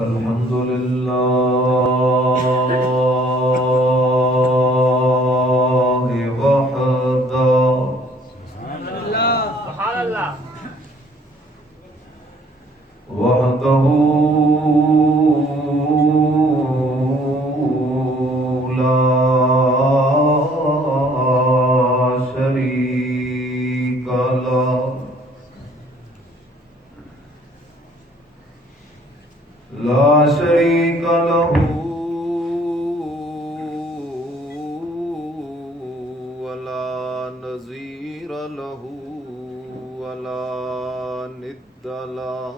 الحمد لله وحده وحده لا شريك له لا شريك له ولا نظير له ولا ند له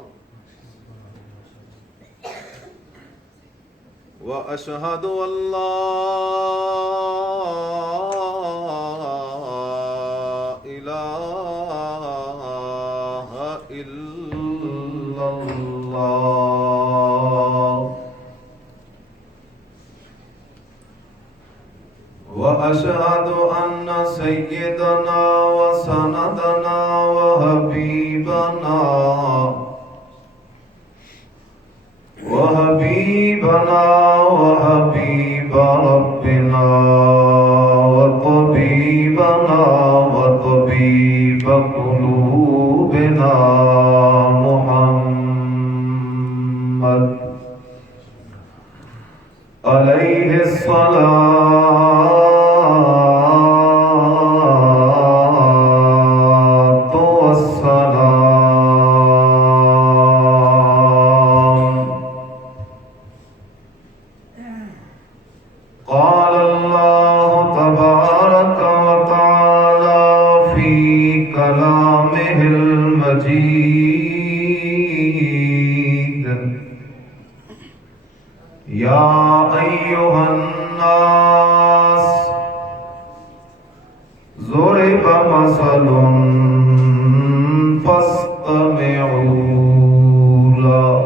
وأشهد أن لا إله إلا الله وأشهد أن سيدنا وسندنا وحبيبنا وحبيب ربنا وطبيبنا وطبيب قلوبنا محمد عليه الصلاة والسلام. قال الله تبارك وتعالى في كلامه المجيد: يا أيها الناس ضرب مثل فاستمعوا له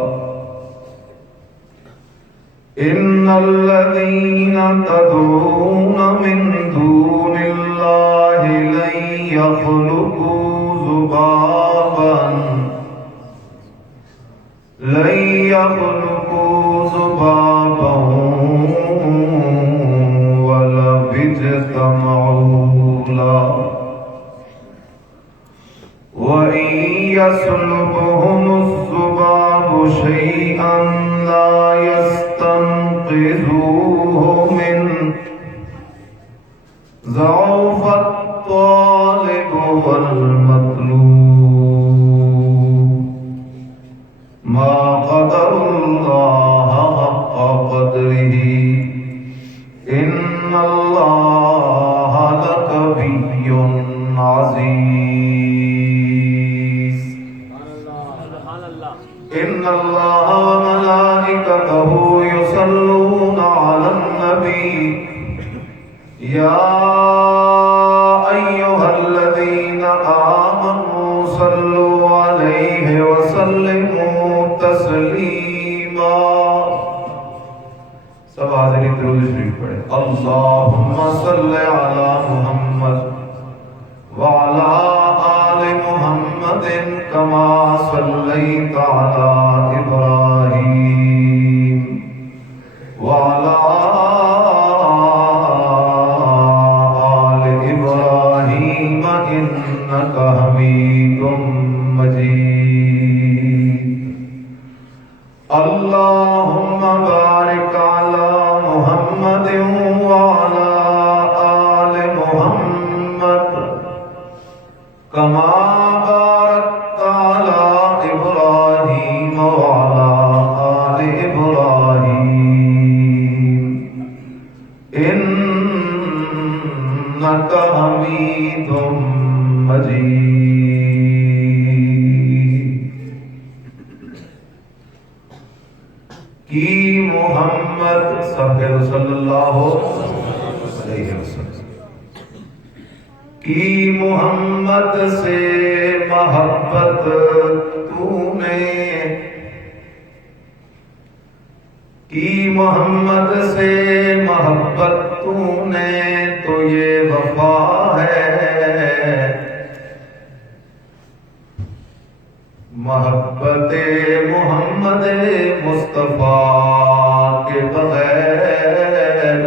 إن الذين تدعون من دون الله لن يخلقوا ذبابا ولو اجتمعوا له وإن يسلبهم الذباب شيئا لا يستنقذوه منه ضعف الطالب والمطلوب ما قدر الله حق قدره إن الله لقوي عزيز. إن الله وملائكته يصلون على النبي يا أيها الذين آمنوا صلوا عليه وسلموا تسليما. سب حاضرین درود شریف پڑھیں. اللهم صل على محمد وعلى آل محمد كما صليت على إبراهيم وعلى آل إبراهيم إنك حميد مجيد. اللهم بارك على محمد وعلى آل محمد كما باركت على إبراهيم وعلى آل إبراهيم إنك حميد مجيد. کی محمد صلی اللہ علیہ وسلم کی محمد سے محبت تو نے کی محمد سے محبت تو نے تو یہ وفا ہے محبت محمد مصطفیٰ کے بغیر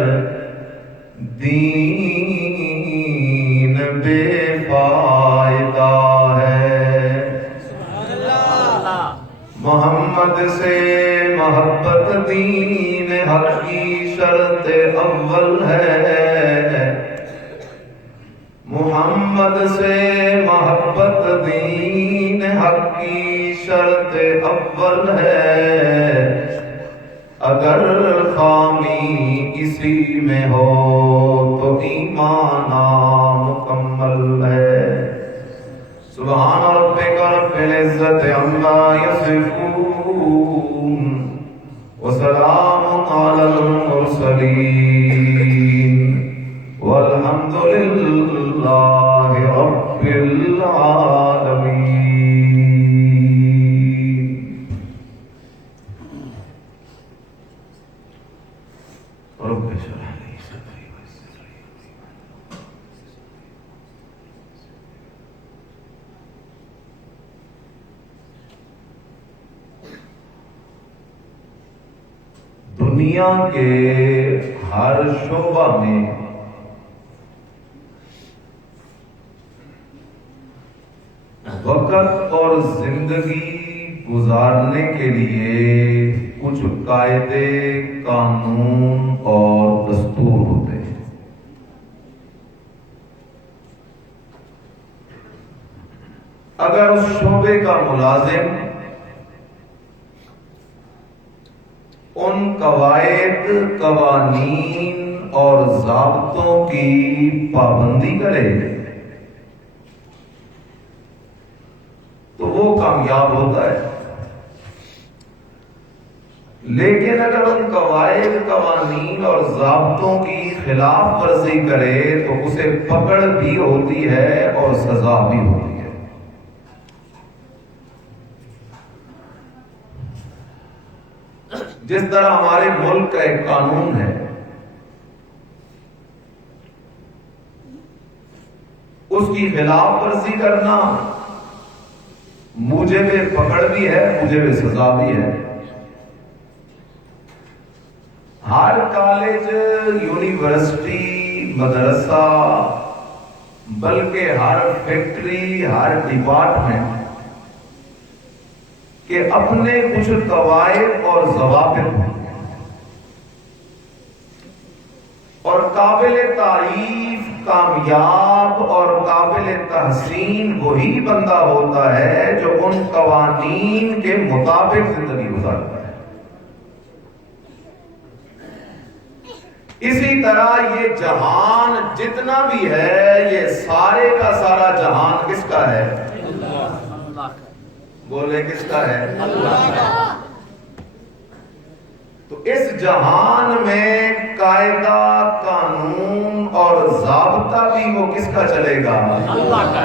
دین بے فائدہ ہے۔ محمد سے محبت دین حق کی شرط اول ہے۔ محمد سے محبت دین حق کی شرط اول ہے۔ اگر خامی اسی میں ہو تو ایمان نامکمل ہے۔ سبحان ربک رب العزت عما یصفون وسلام علی المرسلین والحمد للہ رب العالمین۔ رب اشرح لي صدري ويسر لي امري۔ دنیا کے ہر شعبہ میں وقت اور زندگی گزارنے کے لیے کچھ قاعدے، قانون اور دستور ہوتے ہیں۔ اگر اس شعبے کا ملازم ان قواعد، قوانین اور ضابطوں کی پابندی کرے تو وہ کامیاب ہوتا ہے، لیکن اگر ان قواعد، قوانین اور ضابطوں کی خلاف ورزی کرے تو اسے پکڑ بھی ہوتی ہے اور سزا بھی ہوتی ہے۔ جس طرح ہمارے ملک کا ایک قانون ہے، اس کی خلاف ورزی کرنا موجب پکڑ بھی ہے، موجب سزا بھی ہے۔ ہر کالج، یونیورسٹی، مدرسہ، بلکہ ہر فیکٹری، ہر ڈپارٹمنٹ کہ اپنے کچھ قواعد اور ضوابط ہیں، اور قابل تعریف، کامیاب اور قابل تحسین وہی بندہ ہوتا ہے جو ان قوانین کے مطابق زندگی گزارتا ہے۔ اسی طرح یہ جہان جتنا بھی ہے، یہ سارے کا سارا جہان کس کا ہے؟ بولے کس کا ہے؟ اللہ کا۔ تو اس جہان میں قاعدہ، قانون اور ضابطہ بھی وہ کس کا چلے گا؟ اللہ کا۔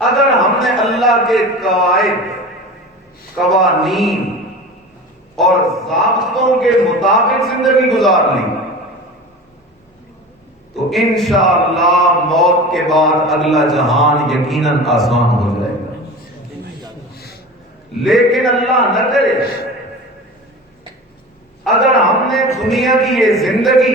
اگر ہم نے اللہ کے قواعد، قوانین اور ضابطوں کے مطابق زندگی گزار لی تو انشاءاللہ موت کے بعد اگلا جہان یقیناً آسان ہو جائے گا۔ لیکن اللہ نہ کرے اگر ہم نے دنیا کی یہ زندگی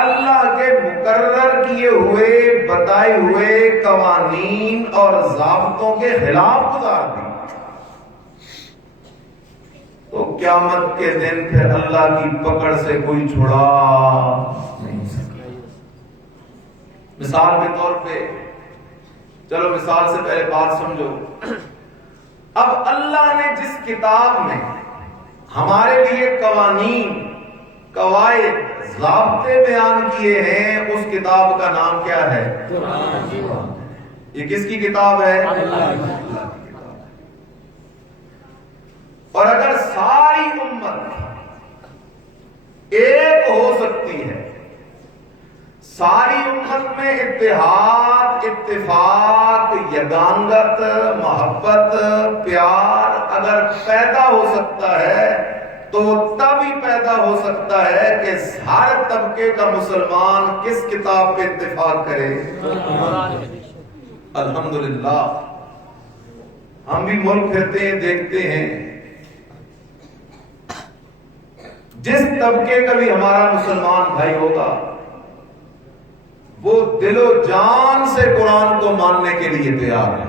اللہ کے مقرر کیے ہوئے، بتائے ہوئے قوانین اور ضابطوں کے خلاف گزار دی تو قیامت کے دن پھر اللہ کی پکڑ سے کوئی چھڑا نہیں سکے۔ مثال کے طور پہ، چلو مثال سے پہلے بات سمجھو۔ اب اللہ نے جس کتاب میں ہمارے لیے قوانین، قواعد، ضابطے بیان کیے ہیں، اس کتاب کا نام کیا ہے؟ قرآن۔ یہ کس کی کتاب ہے؟ اللہ کی کتاب۔ اور اگر ساری امت ایک ہو سکتی ہے، ساری امت میں اتحاد، اتفاق، یگانگت، محبت، پیار اگر پیدا ہو سکتا ہے تو وہ تب ہی پیدا ہو سکتا ہے کہ ہر طبقے کا مسلمان کس کتاب پہ اتفاق کرے؟ الحمدللہ ہم بھی ملک پھرتے ہیں، دیکھتے ہیں جس طبقے کا بھی ہمارا مسلمان بھائی ہوگا وہ دل و جان سے قرآن کو ماننے کے لیے تیار ہے،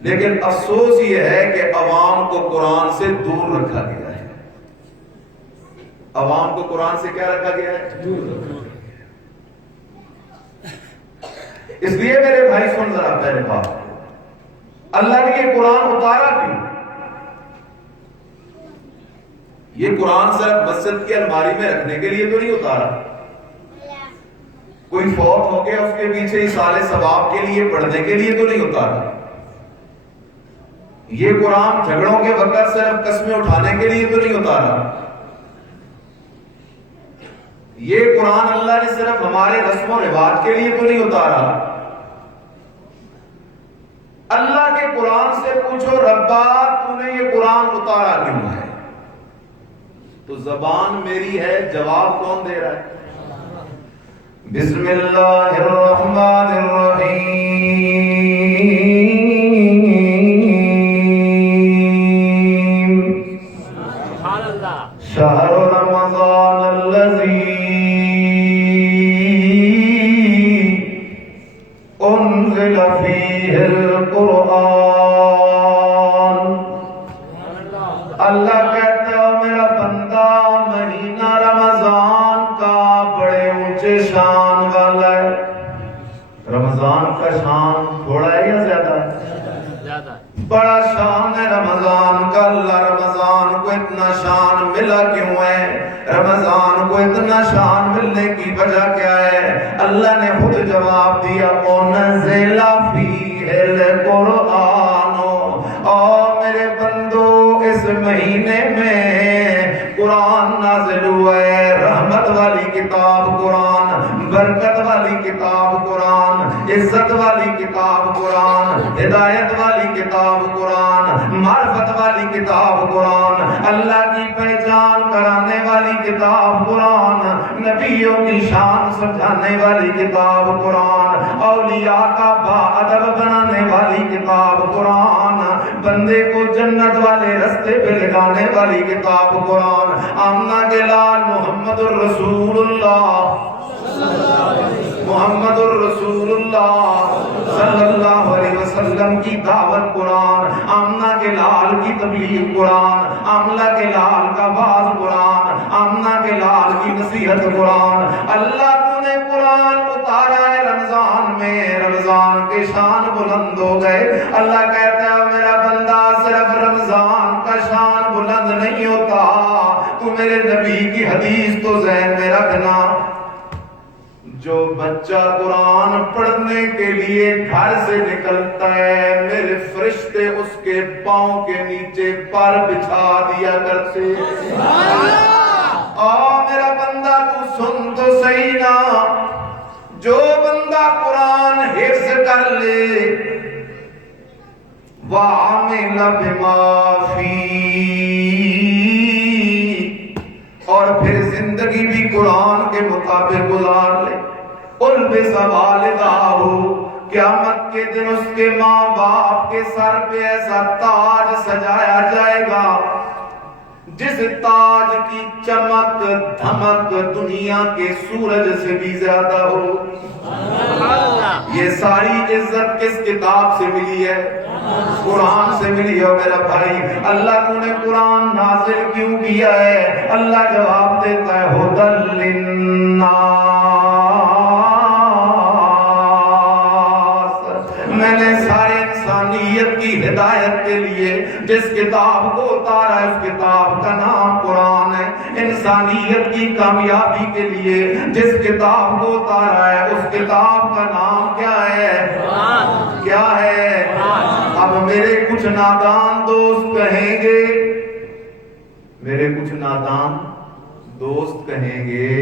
لیکن افسوس یہ ہے کہ عوام کو قرآن سے دور رکھا گیا ہے۔ عوام کو قرآن سے کیا رکھا گیا ہے؟ دور رکھا گیا۔ اس لیے میرے بھائی سن ذرا پہلے بات، اللہ نے یہ قرآن اتارا کیوں؟ یہ قرآن صرف مسجد کی الماری میں رکھنے کے لیے تو نہیں اتارا، کوئی فوت ہو گیا اس کے پیچھے ایصال ثواب کے لیے پڑھنے کے لیے تو نہیں اتارا۔ یہ قرآن جھگڑوں کے وقت صرف قسمیں اٹھانے کے لیے تو نہیں اتارا۔ یہ قرآن اللہ نے صرف ہمارے رسم و رواج کے لیے تو نہیں اتارا۔ اللہ کے قرآن سے پوچھو ربا تو نے یہ قرآن اتارا کیوں ہے؟ تو زبان میری ہے، جواب کون دے رہا ہے؟ بسم اللہ الرحمن الرحیم شہر رمضان الذی انزل فیہ القرآن۔ اللہ کہتے ہو میرا بندہ مہینہ رمضان کا بڑے اونچے شان والا ہے۔ رمضان کا شان تھوڑا ہے یا زیادہ ہے؟ بڑا شان ہے رمضان کا۔ اللہ رمضان کو اتنا شان ملا کیوں ہے؟ رمضان کو اتنا شان ملنے کی وجہ کیا ہے؟ اللہ نے خود جواب دیا، انزل فیہ القرآن۔ اور میرے بندو اس مہینے میں قرآن نازل ہوا ہے، رحمت والی کتاب قرآن، برکت والی کتاب قرآن، عزت والی کتاب قرآن، ہدایت والی کتاب قرآن، معرفت والی کتاب قرآن، اللہ کی پہچان کرانے والی کتاب قرآن، نبیوں کی شان سمجھانے والی کتاب قرآن، اولیاء کا باادب بنانے والی کتاب قرآن، بندے کو جنت والے رستے پہ لگانے والی کتاب قرآن۔ آمنہ کے لال محمد الرسول اللہ، محمد الرسول اللہ صلی اللہ علیہ وسلم کی دعوت قرآن، آمنہ کے لال کی تبلیغ قرآن، آمنہ کے لال کا باز قرآن، آمنہ کے لال کی نصیحت قرآن۔ اللہ تو نے قرآن اتارا ہے رمضان میں، رمضان کے شان بلند ہو گئے۔ اللہ کہتا ہے میرا بندہ صرف رمضان کا شان بلند نہیں ہوتا، تو میرے نبی کی حدیث تو ذہن میں رکھنا، جو بچہ قرآن پڑھنے کے لیے گھر سے نکلتا ہے میرے فرشتے اس کے پاؤں کے نیچے پر بچھا دیا کرتے۔ میرا بندہ تو سن تو صحیح نا، جو بندہ قرآن حفظ کر لے وَعَمِلَ بِمَا فِيهِ، اور پھر زندگی بھی قرآن کے مطابق گزار لے، اُلْبِسَ وَالِدَاهُ، قیامت کے دن اس کے ماں باپ کے سر پہ ایسا تاج سجایا جائے گا جس تاج کی چمک دھمک دنیا کے سورج سے بھی زیادہ ہو۔ یہ ساری عزت کس کتاب سے ملی ہے؟ قرآن سے ملی ہے میرا بھائی۔ اللہ تو نے قرآن نازل کیوں کیا ہے؟ اللہ جواب دیتا ہے ھدی للناس، میں نے سارے انسانیت کی ہدایت کے لیے جس کتاب کو اتارا ہے اس کتاب کا نام قرآن ہے۔ انسانیت کی کامیابی کے لیے جس کتاب کو اتارا ہے اس کتاب کا نام کیا ہے؟ قرآن۔ کیا ہے؟ اب میرے کچھ نادان دوست کہیں گے، میرے کچھ نادان دوست کہیں گے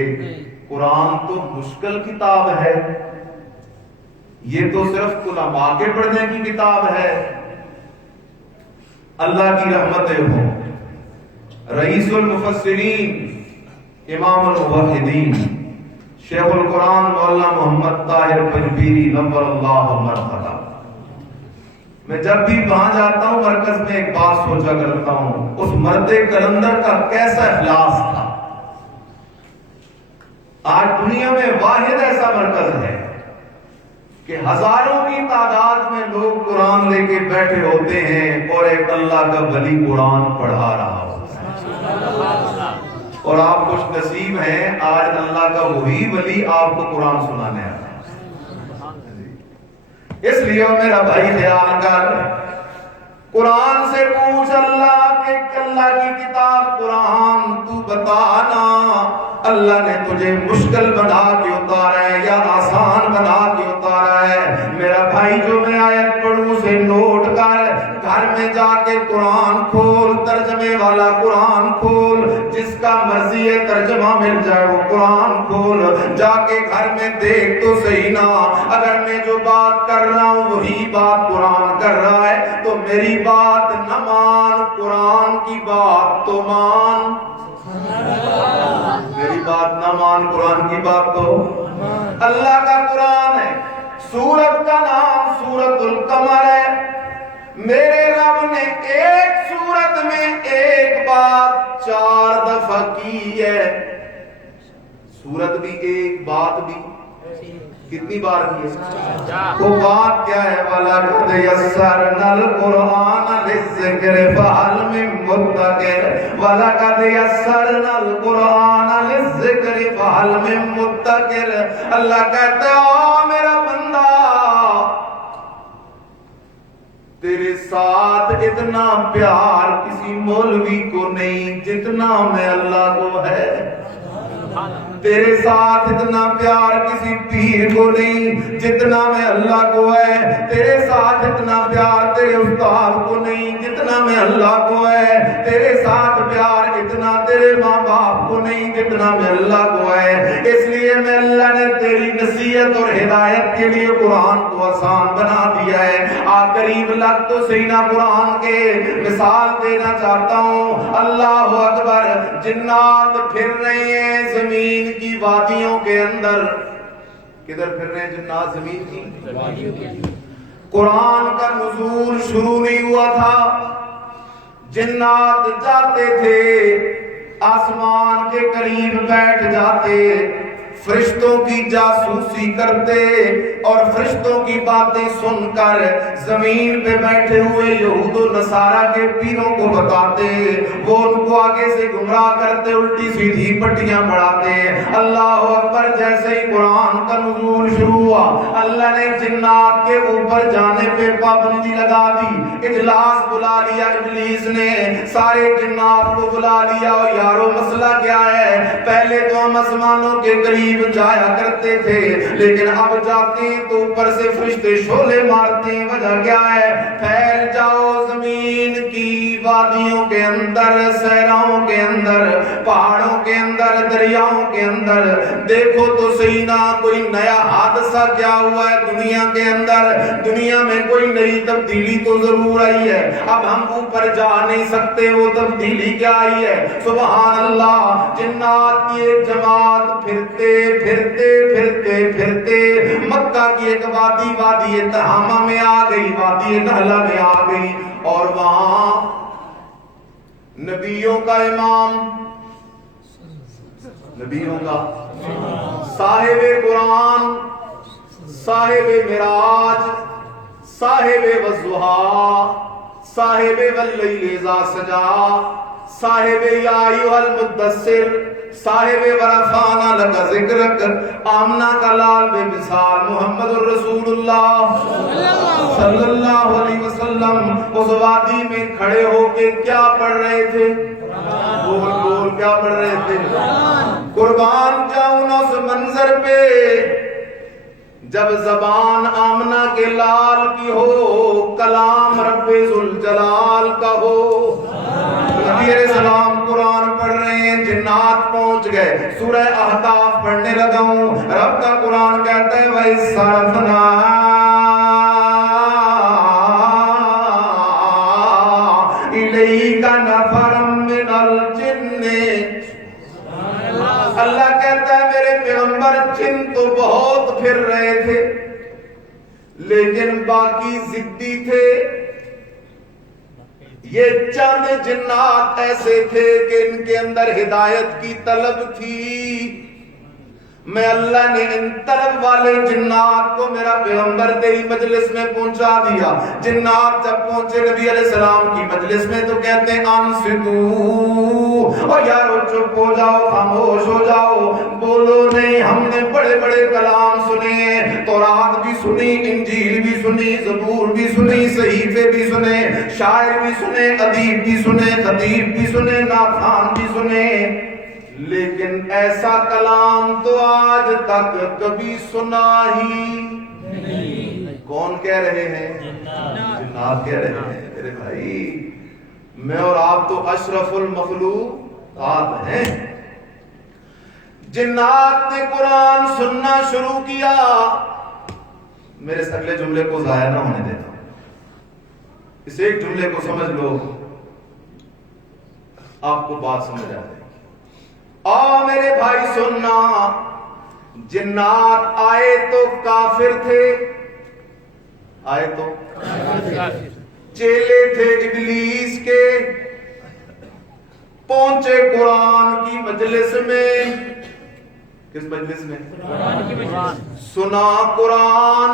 قرآن تو مشکل کتاب ہے، یہ تو صرف علماء کے پڑھنے کی کتاب ہے۔ اللہ کی رحمتیں ہوں، رئیس المفسرین امام الموحدین شیخ القرآن مولانا محمد طاہر پنجبیری نور اللہ مرحبا. میں جب بھی وہاں جاتا ہوں مرکز میں ایک بات سوچا کرتا ہوں، اس مرد کلندر کا کیسا اخلاص تھا. آج دنیا میں واحد ایسا مرکز ہے کہ ہزاروں کی تعداد میں لوگ قرآن لے کے بیٹھے ہوتے ہیں اور ایک اللہ کا ولی قرآن پڑھا رہا ہوتا ہے. اور آپ خوش نصیب ہیں، آج اللہ کا وہی ولی آپ کو قرآن سنانے آتا ہے. اس لیے میرا بھائی خیال کر، قرآن سے پوچھ اللہ کہ اللہ کی کتاب قرآن تو بتانا، اللہ نے تجھے مشکل بنا کے اتارا ہے یا آسان بنا کے اتارا ہے؟ میرا بھائی جو میں آیت پڑھوں سے نوٹ کر، گھر میں جا کے قرآن کھول، ترجمے والا قرآن کھول، جس کا مرضی ہے ترجمہ مل جائے وہ قرآن کھول، جا کے گھر میں دیکھ تو صحیح نا، اگر میں جو بات کر رہا ہوں وہی بات قرآن کر رہا ہے تو میری بات نہ مان، قرآن کی بات تو مان. میری بات نہ مان، قرآن کی بات تو اللہ کا قرآن ہے. سورت کا نام سورت القمر ہے. میرے رب نے ایک سورت میں ایک بات 4 دفعہ کی ہے. سورت بھی ایک، بات بھی کتنی بار کی ہے؟ وہ بات کیا ہے؟ وَلَقَدْ يَسَّرْنَا الْقُرْآنَ لِلذِّكْرِ فَهَلْ مِن مُّدَّكِرٍ وَلَقَدْ يَسَّرْنَا الْقُرْآنَ لِلذِّكْرِ فَهَلْ مِن مُّدَّكِرٍ. اللہ کہتا ہے میرا بندہ، تیرے ساتھ اتنا پیار کسی مولوی کو نہیں جتنا میں اللہ کو ہے. تیرے ساتھ اتنا پیار کسی پیر کو نہیں جتنا میں اللہ کو ہے. تیرے ساتھ اتنا پیار تیرے استاد کو نہیں جتنا میں اللہ کو ہے. تیرے ساتھ پیار اتنا تیرے ماں باپ کو نہیں جتنا میں اللہ کو ہے. اس لیے میں اللہ نے تیری نصیحت اور ہدایت کے لیے قرآن کو آسان بنا دیا ہے. آپ قریب لگ تو صحیح نہ قرآن کے مثال دینا چاہتا ہوں. اللہ اکبر. جنات پھر رہے ہیں زمین کی وادیوں کے اندر. کدھر پھر رہے ہیں جنات؟ زمین کی وادیوں کے اندر. قرآن کا نزول شروع نہیں ہوا تھا، جنات جاتے تھے، آسمان کے قریب بیٹھ جاتے، فرشتوں کی جاسوسی کرتے اور فرشتوں کی باتیں سن کر زمین پہ بیٹھے ہوئے یہود و نصارہ کے پیروں کو بتاتے. وہ ان کو آگے سے گمراہ کرتے، الٹی سیدھی پٹیاں پڑھاتے. اللہ اکبر. جیسے ہی قرآن کا نزول شروع ہوا، اللہ نے جنات کے اوپر جانے پہ پابندی لگا دی. اجلاس بلا لیا ابلیس نے، سارے جنات کو بلا لیا. اور یارو مسئلہ کیا ہے؟ پہلے تو ہم آسمانوں کے قریب جایا کرتے تھے، لیکن اب جاتے ہیں تو اوپر سے فرشتے شعلے مارتے ہیں. وجہ کیا ہے؟ پھیل جاؤ زمین کی وادیوں کے اندر، صحراؤں کے اندر، پہاڑوں کے اندر، دریاؤں کے اندر. دیکھو تو صحیح نا کوئی نیا حادثہ کیا ہوا ہے دنیا کے اندر. دنیا میں کوئی نئی تبدیلی تو ضرور آئی ہے. اب ہم اوپر جا نہیں سکتے، وہ تبدیلی کیا آئی ہے؟ سبحان اللہ. جنات کی ایک جماعت پھرتے پھرتے پھرتے پھرتے مکہ کی ایک وادی، وادی تہامہ میں آ گئی، وادی نہلا میں آ گئی. اور وہاں نبیوں کا امام، نبیوں کا صاحب قرآن، صاحب معراج، صاحب والضحیٰ، صاحب واللیل اذا سجا، صاحب یا ایھا المدثر، صاحب ورفعنا لک ذکرک، آمنہ کا لال بے مثال محمد الرسول اللہ صلی اللہ علیہ وسلم اس وادی میں کھڑے ہو کے کیا پڑھ رہے تھے؟ بول بول کیا پڑھ رہے تھے؟ قربان جاؤں نا اس منظر پہ جب زبان آمنہ کے لال کی ہو، کلام رب ذوالجلال کا ہو. نبی علیہ السلام قرآن پڑھ رہے ہیں، جنات پہنچ گئے. سورہ احقاف پڑھنے لگا ہوں. رب کا قرآن کہتا ہے وَإِذْ صَرَفْنَا إِلَيْكَ نَفَرًا مِنَ الْجِنِّ. اللہ کہتا ہے میرے پیغمبر پیغمبر جن تو بہت پھر رہے تھے لیکن باقی ضدی تھے. یہ چند جنات ایسے تھے کہ ان کے اندر ہدایت کی طلب تھی. میں اللہ نے ان طلب والے جنات کو میرا پیغمبر تیری مجلس میں پہنچا دیا. جنات جب پہنچے نبی علیہ السلام کی مجلس میں تو کہتے ہیں انصتو، او یارو چپ ہو جاؤ، خاموش ہو جاؤ، بولو نہیں. ہم نے بڑے بڑے کلام سنے ہیں، تورات بھی سنی، انجیل بھی سنی، زبور بھی سنی، صحیفے بھی سنے، شاعر بھی سنے، ادیب بھی سنے، خطیب بھی سنے، ناخوان بھی سنے، لیکن ایسا کلام تو آج تک کبھی سنا ہی نہیں. کون کہہ رہے ہیں؟ جنات کہہ رہے ہیں. میرے بھائی میں اور آپ تو اشرف المخلوقات ہیں. جنات نے قرآن سننا شروع کیا. میرے اگلے جملے کو ضائع نہ ہونے دیتا، اس ایک جملے کو سمجھ لو، آپ کو بات سمجھ آ جائے. میرے بھائی سننا، جنات آئے تو کافر تھے، آئے تو چیلے تھے ابلیس کے. پہنچے قرآن کی مجلس میں. کس مجلس میں؟ سنا قرآن.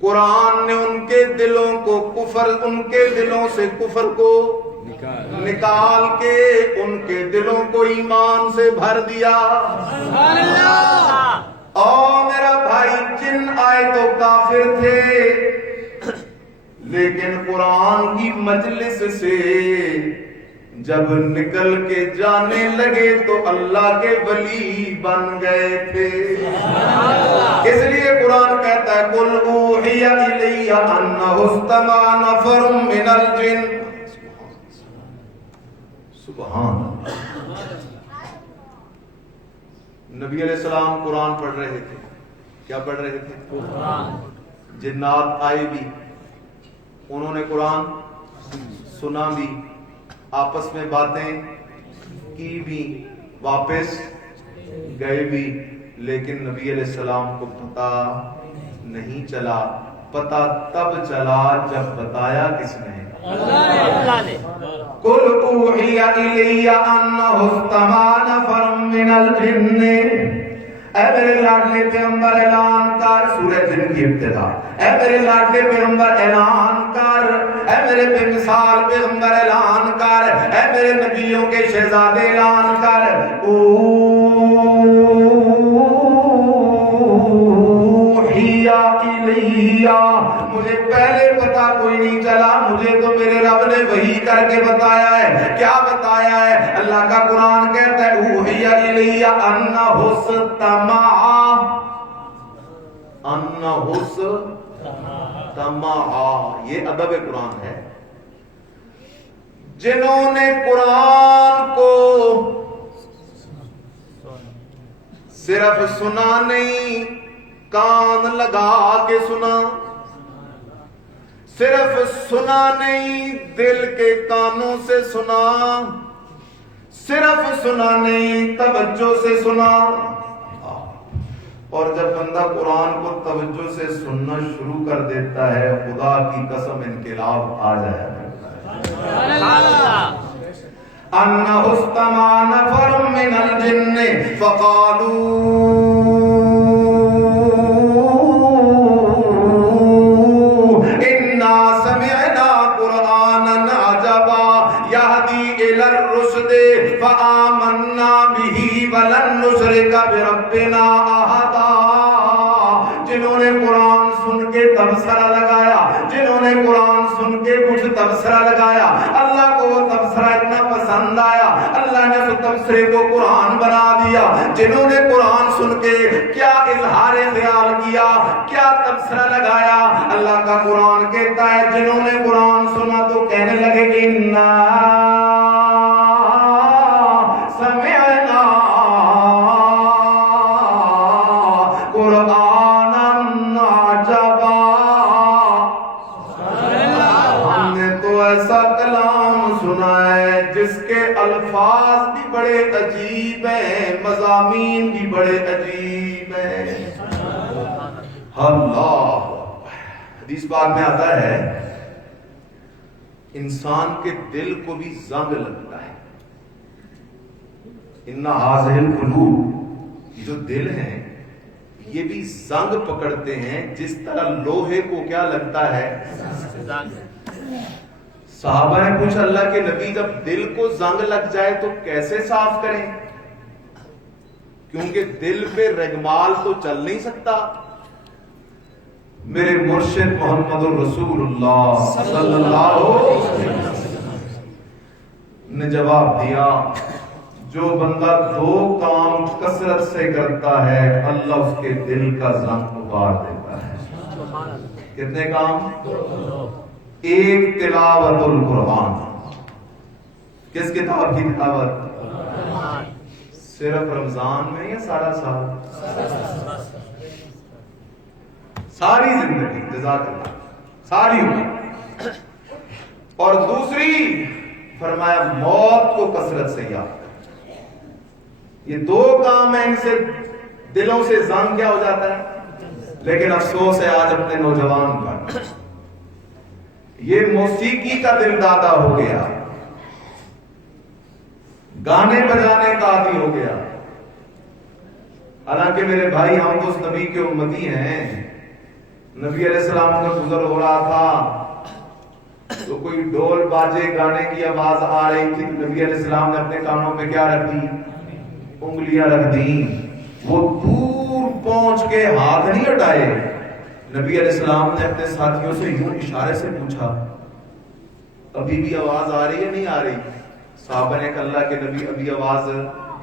قرآن نے ان کے دلوں کو کفر، ان کے دلوں سے کفر کو نکال کے ان کے دلوں کو ایمان سے بھر دیا. میرا بھائی جن آئے تو کافر تھے، لیکن قرآن کی مجلس سے جب نکل کے جانے لگے تو اللہ کے ولی بن گئے تھے. اس لیے قرآن کہتا ہے قُلْ أُوحِيَ إِلَيَّ أَنَّهُ اسْتَمَعَ نَفَرٌ مِّنَ الْجِنِّ. سبحان اللہ. نبی علیہ السلام قرآن پڑھ رہے تھے. کیا پڑھ رہے تھے؟ قرآن. جنات آئے بھی، انہوں نے قرآن سنا بھی، آپس میں باتیں کی بھی، واپس گئے بھی، لیکن نبی علیہ السلام کو پتا نہیں چلا. پتا تب چلا جب بتایا کس نے؟ اللہ نے. قُلْ أُوحِيَ إِلَيَّ أَنَّهُ اسْتَمَعَ نَفَرٌ مِّنَ الْجِنِّ. اے میرے لاڈلے پیغمبر اعلان کر، سورہ جن کی ابتدا. اے میرے لاڈلے پیغمبر اعلان کر، اے میرے بے مثال پیغمبر اعلان کر، اے میرے نبیوں کے شہزادے اعلان کر. اوحی الیہ، مجھے پہلے پتا کوئی نہیں چلا، مجھے تو میرے رب نے وحی کر کے بتایا ہے. کیا بتایا ہے؟ اللہ کا قرآن کہتا ہے اوحی الیہ انہ استمع، انہ استمع. یہ ادب قرآن ہے. جنہوں نے قرآن کو صرف سنا نہیں، کان لگا کے سنا، صرف سنا نہیں دل کے کانوں سے سنا، صرف سنا نہیں توجہ سے سنا. اور جب بندہ قرآن کو توجہ سے سننا شروع کر دیتا ہے، خدا کی قسم انقلاب آ جائے. أَنَّهُ اسْتَمَعَ نَفَرٌ مِّنَ الْجِنِّ فَقَالُوا إِنَّا سَمِعْنَا قُرْآنًا عَجَبًا يَهْدِي إِلَى الرُّشْدِ فَآمَنَّا بِهِ وَلَن نُّشْرِكَ بِرَبِّنَا أَحَدًا. جنہوں نے قرآن سن کے تبصرہ لگایا، جنہوں نے قرآن سن کے کچھ تبصرہ لگایا، اللہ کو وہ تبصرہ اتنا پسند آیا، اللہ نے اس تبصرے کو قرآن بنا دیا. جنہوں نے قرآن سن کے کیا اظہار خیال کیا، کیا تبصرہ لگایا. اللہ کا قرآن کہتا ہے جنہوں نے قرآن سنا تو کہنے لگے اِنَّا سَمِعْنَا قُرْآنًا عَجَبًا. ایسا کلام سنا ہے جس کے الفاظ الفاظ بھی بڑے عجیب ہیں، مضامین بھی بڑے عجیب ہیں۔ اللہ، حدیث پاک میں آتا ہے انسان کے دل کو بھی زنگ لگتا ہے۔ ان ہذہ القلوب، یہ جو دل ہیں یہ بھی زنگ پکڑتے ہیں، جس طرح لوہے کو کیا لگتا ہے؟ صحابہ نے پوچھا اللہ کے نبی جب دل کو زنگ لگ جائے تو کیسے صاف کریں؟ کیونکہ دل پہ رگمال تو چل نہیں سکتا۔ میرے مرشد محمد الرسول اللہ صلی اللہ علیہ وسلم نے جواب دیا، جو بندہ دو کام کثرت سے کرتا ہے اللہ اس کے دل کا زنگ اتار دیتا ہے۔ کتنے کام؟ ایک تلاوت القرآن۔ کس کتاب کی تلاوت؟ صرف رمضان میں یا سارا سال؟ ساری زندگی، جزاک اللہ، ساری عمر۔ اور دوسری فرمایا موت کو کثرت سے یاد۔ یہ دو کام ہیں، ان سے دلوں سے زنگ کیا ہو جاتا ہے۔ لیکن افسوس ہے آج اپنے نوجوان پر، یہ موسیقی کا دل دادا ہو گیا، گانے بجانے کا عادی ہو گیا۔ حالانکہ میرے بھائی ہم تو اس نبی کے امتی ہیں۔ نبی علیہ السلام کا گزر ہو رہا تھا تو کوئی ڈول باجے گانے کی آواز آ رہی تھی، نبی علیہ السلام نے اپنے کانوں پہ کیا رکھ دی؟ انگلیاں رکھ دی۔ وہ دور پہنچ کے ہاتھ نہیں ہٹائے۔ نبی علیہ السلام نے اپنے ساتھیوں سے یوں اشارے سے پوچھا ابھی بھی آواز آ رہی ہے نہیں آ رہی؟ صحابہ نے کہا اللہ کے نبی ابھی آواز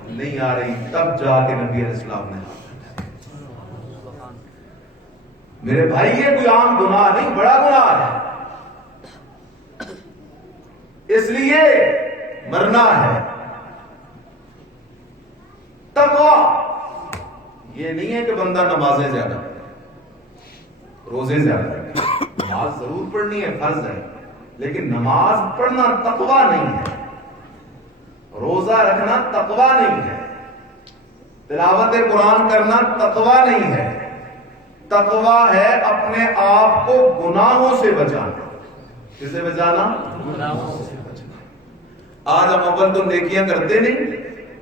نہیں آ رہی۔ تب جا کے نبی علیہ السلام نے میرے بھائی یہ کوئی عام گناہ نہیں، بڑا گناہ ہے، اس لیے مرنا ہے۔ تقویٰ یہ نہیں ہے کہ بندہ نمازیں زیادہ پڑھے، روزے زیادہ پڑھے۔ نماز ضرور پڑھنی ہے، فرض ہے، لیکن نماز پڑھنا تقویٰ نہیں ہے، روزہ رکھنا تقویٰ نہیں ہے، تلاوت قرآن کرنا تقویٰ نہیں ہے۔ تقویٰ ہے اپنے آپ کو گناہوں سے بچانا۔ کسے بچانا؟ گناہوں سے بچانا۔ آج ہم اول تو نیکیاں کرتے نہیں،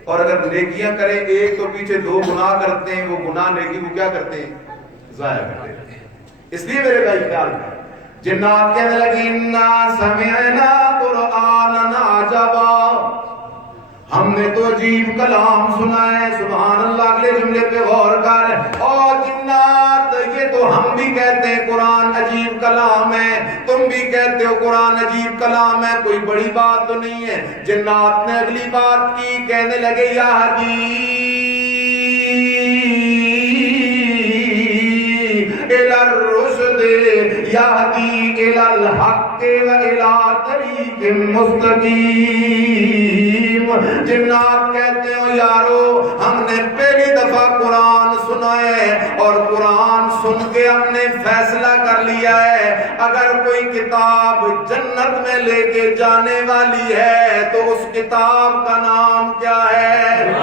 اور اگر نیکیاں کریں ایک تو پیچھے دو گناہ کرتے ہیں، وہ گناہ نیکی کو کیا کرتے ہیں؟ ضائع کرتے ہیں۔ اس لیے میرے بھائی خیال کریں، جنات کہنے لگی انا سمعنا قرآنا عجبا، ہم نے تو عجیب کلام سنا ہے۔ سبحان اللہ، اگلے جملے پہ غور کر۔ اور جنات یہ تو ہم بھی کہتے ہیں قرآن عجیب کلام ہے، تم بھی کہتے ہو قرآن عجیب کلام ہے، کوئی بڑی بات تو نہیں ہے۔ جنات نے اگلی بات کی، کہنے لگے یہدی الی الرشد یہدی الی الحق و الی طریق مستقیم۔ جنات کہتے ہو یارو ہم نے پہلی دفعہ قرآن سنا ہے، اور قرآن سن کے ہم نے فیصلہ کر لیا ہے اگر کوئی کتاب جنت میں لے کے جانے والی ہے تو اس کتاب کا نام کیا ہے؟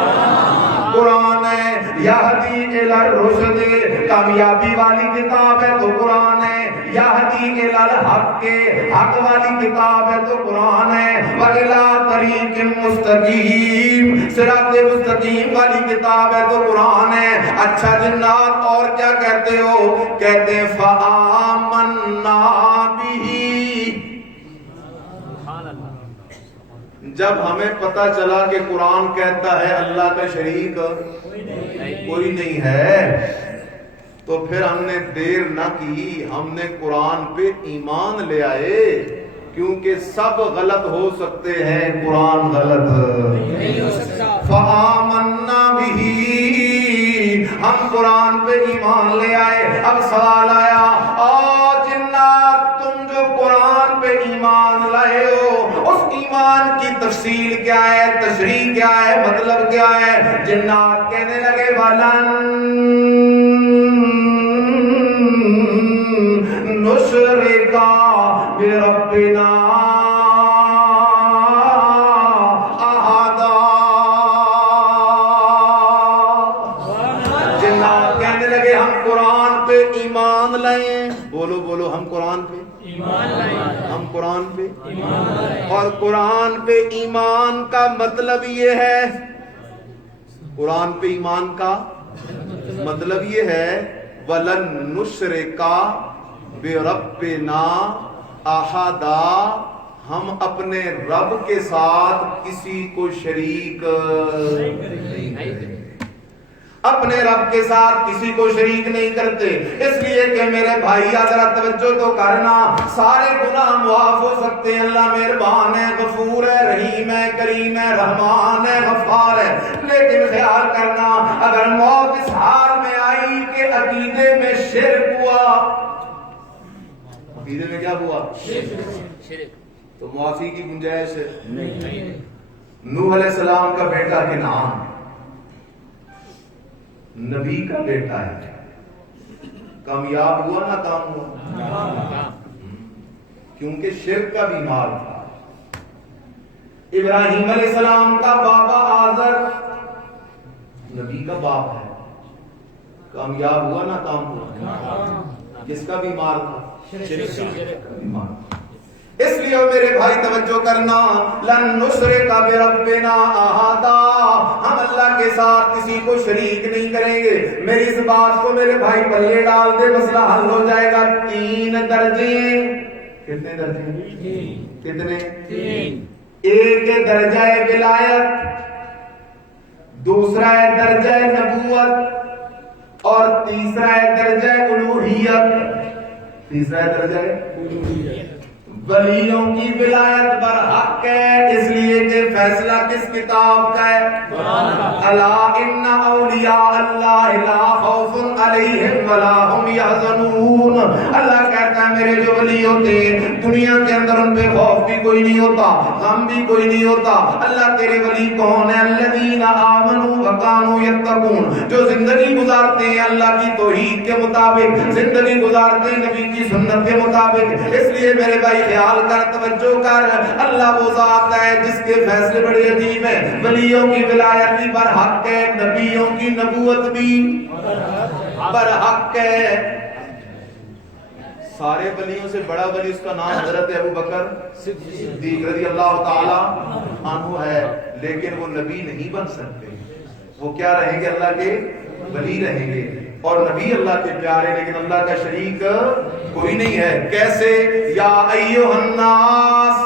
قرآن ہے۔ یہدی الی الرشد، کامیابی والی کتاب ہے تو قرآن ہے۔ یہدی الی الحق، حق والی کتاب ہے تو قرآن ہے۔ وَإِلَىٰ طَرِیقٍ مُسْتَقِیمٍ، صراط مستقیم والی کتاب ہے تو قرآن ہے۔ اچھا جنات اور کیا کہتے ہو؟ کہتے ہیں فَآمَنَّا بِهِ، جب ہمیں پتا چلا کہ قرآن کہتا ہے اللہ کا شریک کوئی نہیں ہے تو پھر ہم نے دیر نہ کی، ہم نے قرآن پہ ایمان لے آئے، کیونکہ سب غلط ہو سکتے ہیں، قرآن غلط نہیں ہو سکتا۔ فآمنا بِهِ، ہم قرآن پہ ایمان لے آئے۔ اب سوال آیا جنات تم جو قرآن پہ ایمان لائے ہو اس ایمان کی تفصیل کیا ہے، تشریح کیا ہے، مطلب کیا ہے؟ جنات کہنے لگے وَلَن نُشْرِكَ بِرَبِّنَا أَحَدًا، ہم قرآن پہ اور قرآن پہ ایمان کا مطلب یہ ہے، قرآن پہ ایمان کا مطلب یہ ہے وَلَن نُشْرِكَ بِرَبِّنَا أَحَدًا، ہم اپنے رب کے ساتھ کسی کو شریک اپنے رب کے ساتھ کسی کو شریک نہیں کرتے۔ اس لیے کہ میرے بھائی ذرا توجہ تو کرنا، سارے گناہ معاف ہو سکتے ہیں، اللہ مہربان ہے، غفور ہے، رحیم ہے، کریم ہے، رحمان ہے، غفار ہے، لیکن خیال کرنا اگر موت اس حال میں آئی کہ عقیدے میں شرک ہوا، عقیدے میں کیا ہوا؟ شرک، تو معافی کی گنجائش نہیں۔ نوح علیہ السلام کا بیٹا کنعان نبی کا بیٹا ہے، کامیاب ہوا نہ کام ہوا؟ کیونکہ شرک کا بیمار تھا۔ ابراہیم علیہ السلام کا بابا آزر نبی کا باپ ہے، کامیاب ہوا نہ کام ہوا؟ کس کا بیمار تھا؟ شرک کا بیمار۔ اس لیے میرے بھائی توجہ کرنا، لن نشرک بربنا احدا، ہم اللہ کے ساتھ کسی کو شریک نہیں کریں گے۔ میری اس بات کو میرے بھائی پلے ڈال دے، مسئلہ حل ہو جائے گا۔ 3 درجے، کتنے درجے؟ کتنے؟ 3۔ ایک ہے درجہ ولایت، دوسرا ہے درجہ نبوت، اور تیسرا ہے درجہ الوہیت۔ تیسرا ہے درجہ الوہیت۔ ولیوں کی ولایت برحق ہے، اس لیے کہ فیصلہ کس کتاب کا ہے؟ الا ان اولیاء اللہ لا خوف علیہم ولا هم يحزنون۔ اللہ کہتا ہے میرے جو ولی ہوتے ہیں دنیا کے اندر ان پہ خوف بھی کوئی نہیں ہوتا، غم بھی کوئی نہیں ہوتا۔ اللہ تیرے ولی کون ہے؟ الذین آمنوا وکانوا یتقون، جو زندگی گزارتے ہیں اللہ کی توحید کے مطابق، زندگی گزارتے ہیں نبی کی سنت کے مطابق۔ اس لیے میرے بھائی خیال کر، توجہ کر، اللہ وہ ذات ہے جس کے فیصلے بڑے عجیب ہیں۔ ولیوں کی ولایت بھی برحق ہے، نبیوں کی نبوت بھی برحق ہے۔ سارے ولیوں سے بڑا ولی اس کا نام حضرت ابو بکر صدیق رضی اللہ تعالی عنہ ہے، لیکن وہ نبی نہیں بن سکتے۔ وہ کیا رہیں گے؟ اللہ کے ولی رہیں گے، اور نبی اللہ کے پیارے، لیکن اللہ کا شریک کوئی نہیں ہے۔ کیسے؟ یا ایھا الناس،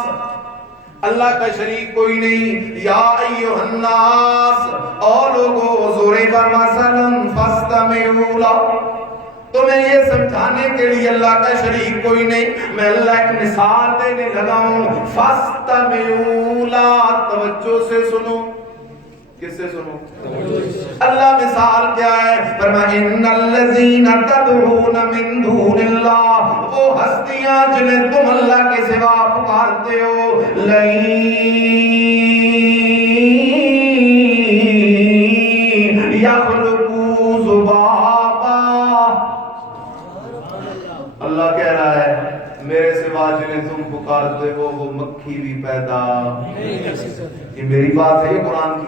اللہ کا شریک کوئی نہیں۔ یا ایھا الناس، او لوگو، ضرب مثلا فاستمعوا لہ، تمہیں یہ سمجھانے کے لیے اللہ کا شریک کوئی نہیں، میں اللہ ایک مثال دینے لگا ہوں۔ فاستمعوا لہ، توجہ سے سنو۔ کس سے سنو؟ اللہ مثال کیا ہے؟ فرمایا ان الذین تدعون من دون اللہ، وہ ہستیاں جنہیں تم اللہ کے سوا پکارتے ہو، لن یخلقوا ذبابا، اللہ کہہ رہا ہے میرے سوا جنہیں تم پکارتے ہو وہ مکھی بھی پیدا نہیں کر سکتے۔ یہ میری بات ہے، یہ قرآن کی۔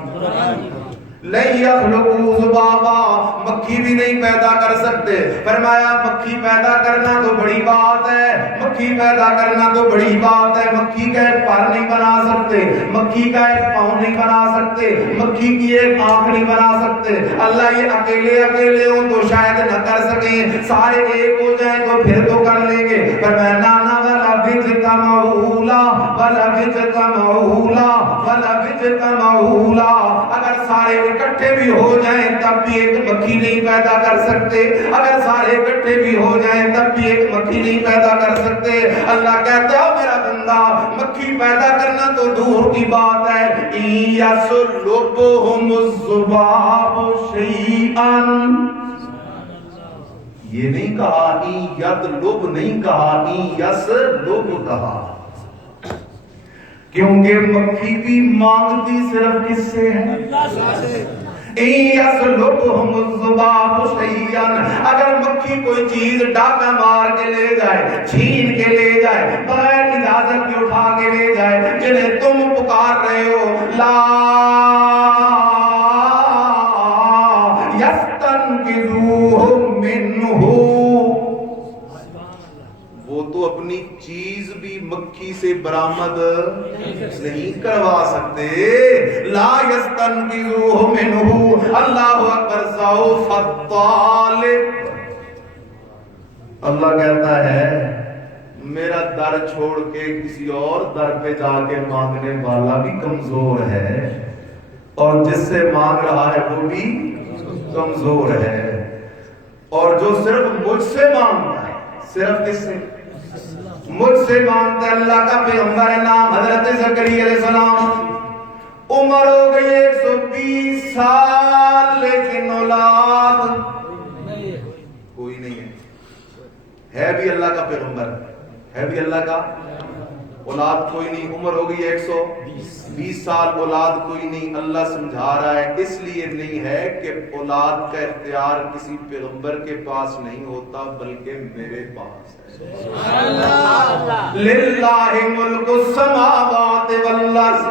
لن یخلقوا ذبابا، مکھی بھی نہیں پیدا کر سکتے۔ فرمایا مکھی پیدا کرنا تو بڑی بات ہے، مکھی پیدا کرنا تو بڑی بات ہے، مکھی کا ایک پر نہیں بنا سکتے، مکھی کا ایک پاؤں نہیں بنا سکتے، مکھی کی ایک آنکھ نہیں بنا سکتے۔ اللہ یہ اکیلے اکیلے ہوں تو شاید نہ کر سکیں، سارے ایک ہو جائیں تو پھر تو کر لیں گے۔ فرمایا نانا والا بجتا مولا والا بجتا مولا والا بجتا مولا، اگر سارے اکٹھے بھی ہو جائیں تب بھی ایک مکھی نہیں پیدا کر سکتے، اگر سارے اکٹھے بھی ہو جائیں تب بھی ایک مکھی نہیں پیدا کر سکتے۔ اللہ کہتا ہے میرا بندہ مکھی پیدا کرنا تو دور کی بات ہے، یسلبہم الذباب شیئا، یہ نہیں کہا یطلب، نہیں کہا یسلب کہا، کیونکہ مکھی بھی مانگتی صرف کس سے ہے؟ اللہ سے۔ یسلبہم الذباب شیئا، اگر مکھی کوئی چیز ڈاکہ مار کے لے جائے، چھین کے لے جائے، بغیر اجازت کے اٹھا کے لے جائے، جنہیں تم پکار رہے ہو، لا یستنقذوہ منہ، وہ تو اپنی چیز چیز بھی مکھی سے برآمد نہیں کروا سکتے. لا یستنقذوہ منہ. اللہ اکبر. ضعف الطالب. اللہ کہتا ہے میرا در چھوڑ کے کسی اور در پہ جا کے مانگنے والا بھی کمزور ہے, اور جس سے مانگ رہا ہے وہ بھی کمزور ہے. اور جو صرف مجھ سے مانگتا ہے, صرف کس سے؟ مجھ سے مانگتا ہے. اللہ کا پیغمبر نام حضرت زکریا علیہ السلام, عمر ہو گئی 120 سال لیکن اولاد کوئی نہیں ہے بھی اللہ کا پیغمبر, ہے بھی اللہ کا, اولاد کوئی نہیں. عمر ہو گئی 120 سال, اولاد کوئی نہیں. اللہ سمجھا رہا ہے اس لیے نہیں ہے کہ اولاد کا اختیار کسی پیغمبر کے پاس نہیں ہوتا بلکہ میرے پاس ہے. للہ ملک السماوات والارض.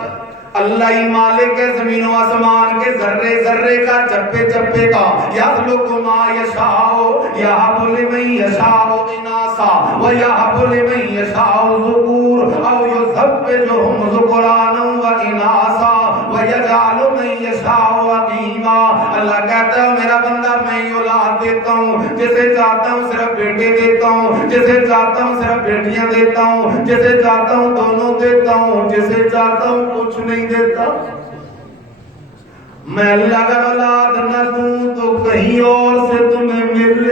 اللہ ہی مالک ہے زمین و آسمان کے ذرے ذرے کا, چپے چپے کا. یخلق ما یشاء یہب لمن یشاء اناثا ویہب لمن یشاء ذکور او یزوجہم ذکرانا واناثا ویجعل من یشاء عقیما. اللہ کہتا ہے میرا بندہ میں اولاد دیتا ہوں, جسے چاہتا ہوں صرف بیٹے دیتا ہوں, جسے چاہتا ہوں صرف بیٹیاں دیتا ہوں, جسے چاہتا ہوں دونوں دیتا ہوں, جسے چاہتا ہوں کچھ نہیں دیتا. میں اللہ کا اولاد نہ دوں تو کہیں اور سے تمہیں مل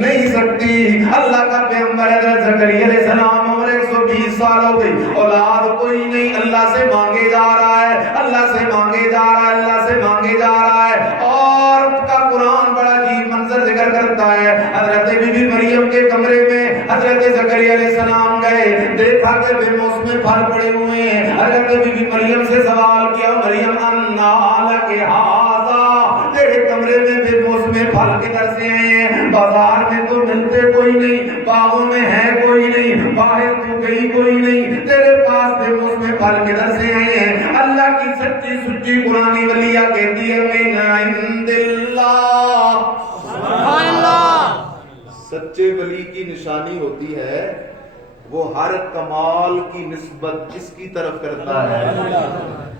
نہیں سکتی. اللہ کا پیغمبر حضرت زکریا علیہ السلام عمر 120 سال ہو گئی, اولاد کوئی نہیں. اللہ سے مانگے جا رہا ہے, اللہ سے مانگے جا رہا ہے, اللہ سے مانگے جا رہا ہے. اور کا قرآن بڑا عجیب منظر ذکر کرتا ہے. حضرت بی بی مریم کے کمرے میں حضرت زکریا علیہ السلام گئے, دیکھا کہ بے موسم پھل پڑے ہوئے ہیں. حضرت بی بی مریم سے سوال کیا, مریم انا لک ھذا, تیرے کمرے میں بے موسم پھل کدھر سے آئے ہیں؟ بازار میں تو ملتے کوئی نہیں, باغوں میں ہے کوئی نہیں, باہر تو گئی کوئی نہیں, تیرے پاس بے موسم پھل کدھر سے آئے ہیں؟ اللہ کی سچی سچی قرآنی ولیہ کہتی ہے من عند اللہ. سبحان اللہ. سچے ولی کی نشانی ہوتی ہے وہ ہر کمال کی نسبت کس کی طرف کرتا ہے؟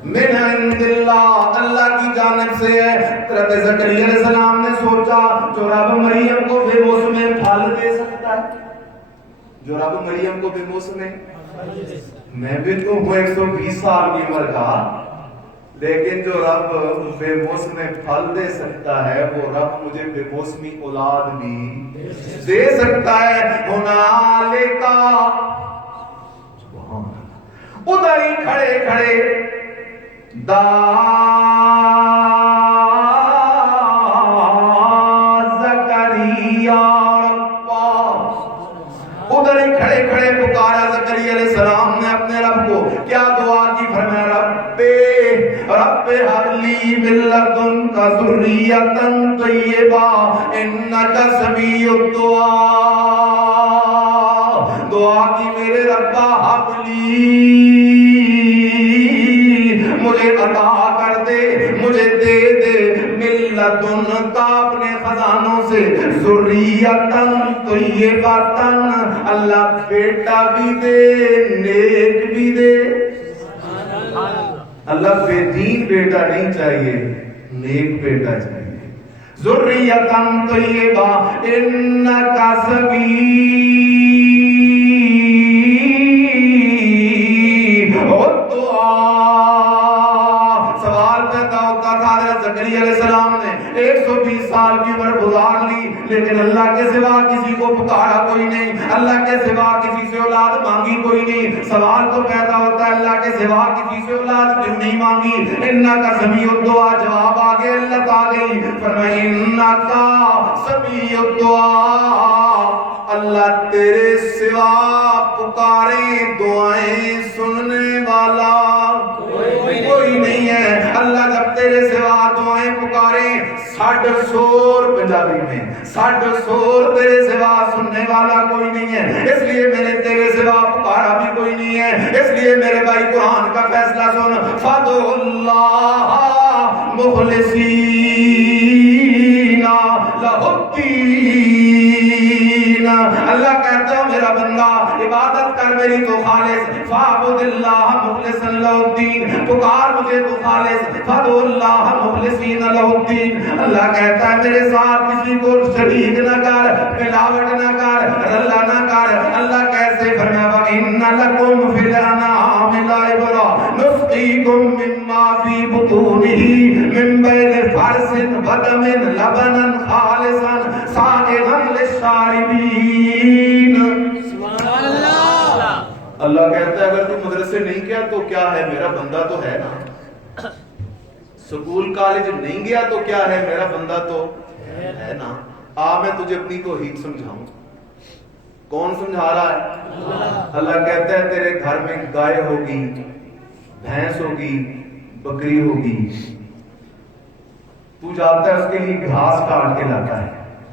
من عند اللہ, اللہ کی جانب سے ہے. حضرت زکریا علیہ السلام نے سوچا جو رب مریم کو بے موسم پھل دے سکتا ہے, جو رب مریم کو بے موسم, میں بھی تو ہوں 120 سال کی عمر کا, لیکن جو رب بے موسم پھل دے سکتا ہے وہ رب مجھے بے موسمی اولاد بھی دے سکتا ہے. ہنالک, ادھر ہی کھڑے کھڑے زکریا, ادھر ہی کھڑے کھڑے پکارا زکریا علیہ السلام نے اپنے رب کو. کیا دعا کی؟ فرمایا رب ہب لی من لدنک ذریۃ طیبہ انک سمیع الدعاء. دعا کی میرے ربا ہب لی, مجھے عطا کر دے, مجھے دے دے من لدنک اپنے خزانوں سے, ذریۃ طیبہ, اللہ بیٹا بھی دے نیک بھی دے. اللہ بے دین بیٹا نہیں چاہیے, نیک بیٹا چاہیے. ذریۃ طیبہ انک سمیع الدعاء. سوال پیدا ہوتا تھا, حضرت زکریا علیہ السلام نے 120 سال کی عمر گزار لی, لیکن اللہ کے سوا کسی کو پکارا کوئی نہیں, اللہ کے سوا کسی سے اولاد مانگی کوئی نہیں. سوال تو پیدا ہوتا ہے اللہ کے سوا کسی سے اولاد کیوں نہیں مانگی؟ انکا سمیع الدعاء, جواب آگے اللہ تعالی فرمائے انکا سمیع الدعاء, اللہ تیرے سوا پکارے دعائیں سننے والا کوئی نہیں ہے. اللہ جب تیرے سوا دعائیں پکارے, ساڈ سور پنجابی میں, ساڈ سور تیرے سوا سننے والا کوئی نہیں ہے, اس لیے میں نے تیرے سوا پکارا بھی کوئی نہیں ہے. اس لیے میرے بھائی قرآن کا فیصلہ سن, فادعوا اللہ مخلصین لہ الدین. اللہ کہتا جو میرا بندہ عبادت کر میری تو خالص، فاعبد اللہ مخلصا لہ الدین، پکار مجھے تو خالص، فادعوا اللہ مخلصین لہ الدین۔ اللہ کہتا ہے میرے ساتھ کسی کو شریک نہ کر، ملاوٹ نہ کر، رلا نہ کر۔ اللہ کیسے فرمایا وَإِنَّ لَكُمْ فِي الْأَنْعَامِ لَعِبْرَةً نُسْقِيكُم مِّمَّا فِي بُطُونِهِ مِن بَيْنِ فَرْثٍ وَدَمٍ لَبَنًا خَالِصًا سَائِغًا لِّلشَّارِبِينَ۔ سبحان اللہ۔ اللہ کہتا ہے اگر تو مدرسے نہیں گیا تو کیا ہے، میرا بندہ تو ہے نا۔ سکول کالج نہیں گیا تو کیا ہے، میرا بندہ تو ہے نا۔ میں تجھے اپنی توحید سمجھاؤں۔ کون سمجھا رہا ہے؟ اللہ کہتا ہے تیرے گھر میں گائے ہوگی، بھینس ہوگی، بکری ہوگی، تو جاتا ہے اس کے لیے گھاس کاٹ کے لاتا ہے۔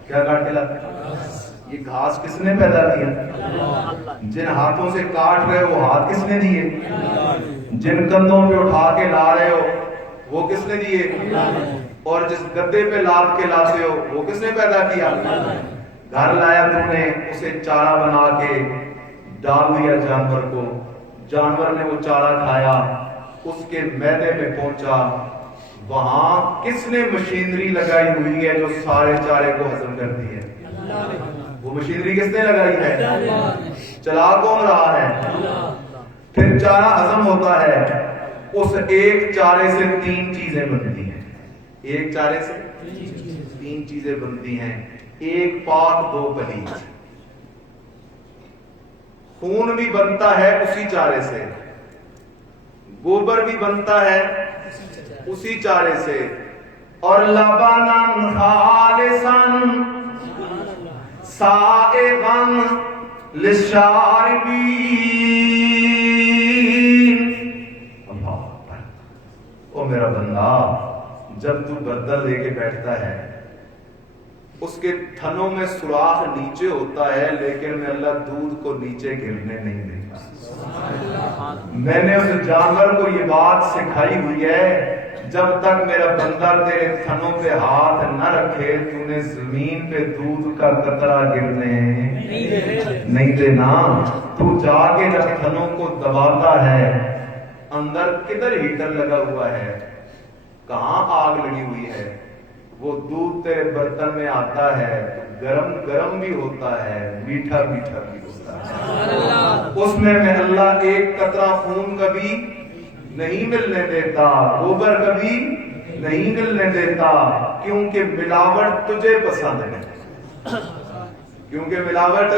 کیا کاٹ کے لاتا ہے؟ یہ گھاس کس نے پیدا کیا؟ جن ہاتھوں سے کاٹ رہے ہو وہ ہاتھ کس نے دیے؟ جن کندھوں پہ اٹھا کے لا رہے ہو وہ کس نے دیے؟ اور جس گدے پہ لاد کے لاتے ہو وہ کس نے پیدا کیا؟ گھر لایا تم نے، اسے چارہ بنا کے ڈال دیا جانور کو، جانور نے وہ چارہ کھایا، اس کے معدے میں پہنچا، وہاں کس نے مشینری لگائی ہوئی ہے جو سارے چارے کو ہضم کرتی ہے؟ وہ مشینری کس نے لگائی ہے؟ چلا کون رہا ہے؟ پھر چارہ ہضم ہوتا ہے، اس ایک چارے سے تین چیزیں بنتی ہیں، ایک چارے سے تین چیزیں بنتی ہیں، ایک پاک دو پلید۔ خون بھی بنتا ہے اسی چارے سے، گوبر بھی بنتا ہے اسی چارے سے، اور لبناً خالصاً سائغاً للشاربین۔ او میرا بندہ، جب تو برتن لے کے بیٹھتا ہے اس کے تھنوں میں سوراخ نیچے ہوتا ہے، لیکن میں اللہ دودھ کو نیچے گرنے نہیں دیتا۔ میں نے اس جانور کو یہ بات سکھائی ہوئی ہے جب تک میرا بندہ تیرے تھنوں پہ ہاتھ نہ رکھے تو نے زمین پہ دودھ کا قطرہ گرنے نہیں دینا۔ تو جا کے جب تھنوں کو دباتا ہے، اندر کدھر ہیٹر لگا ہوا ہے، کہاں آگ لگی ہوئی ہے، وہ دودھ تیرے برتن میں آتا ہے، گرم گرم بھی ہوتا ہے، میٹھا میٹھا بھی ہوتا ہے۔ اس میں اللہ ایک قطرہ خون کبھی نہیں ملنے دیتا، گوبر کبھی نہیں ملنے دیتا، کیونکہ ملاوٹ تجھے پسند ہے۔ کیونکہ ملاوٹ،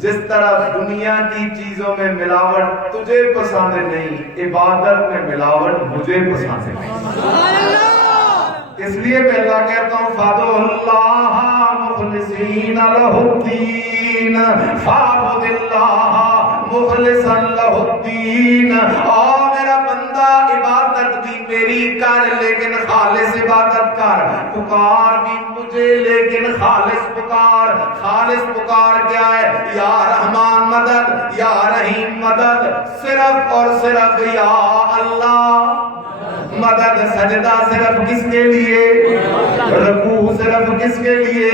جس طرح دنیا کی چیزوں میں ملاوٹ تجھے پسند نہیں، عبادت میں ملاوٹ مجھے پسند ہے۔ اس لیے میں اللہ کہتا ہوں فادعوا اللہ مخلصین لہ الدین، فاعبد اللہ مخلصا لہ الدین۔ اور میرا بندہ عبادت بھی میری کر لیکن خالص عبادت کر، پکار بھی مجھے لیکن خالص پکار۔ خالص پکار کیا ہے؟ یا رحمان مدد، یا رحیم مدد، صرف اور صرف یا اللہ مدد۔ سجدہ صرف کس کے لیے؟ رکوع صرف کس کے لیے؟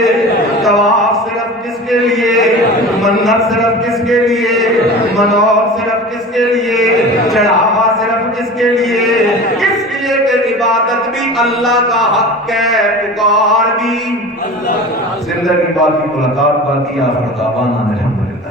طواف صرف کس کے لیے؟ منت صرف کس کے لیے؟ منوط صرف کس کے لیے؟ چڑھاوا صرف کس کے لیے؟ اس لیے کہ عبادت بھی اللہ کا حق ہے، پکار بھی۔ زندگی باقی، ملاقات باقی، آخر دعوانا الحمدللہ۔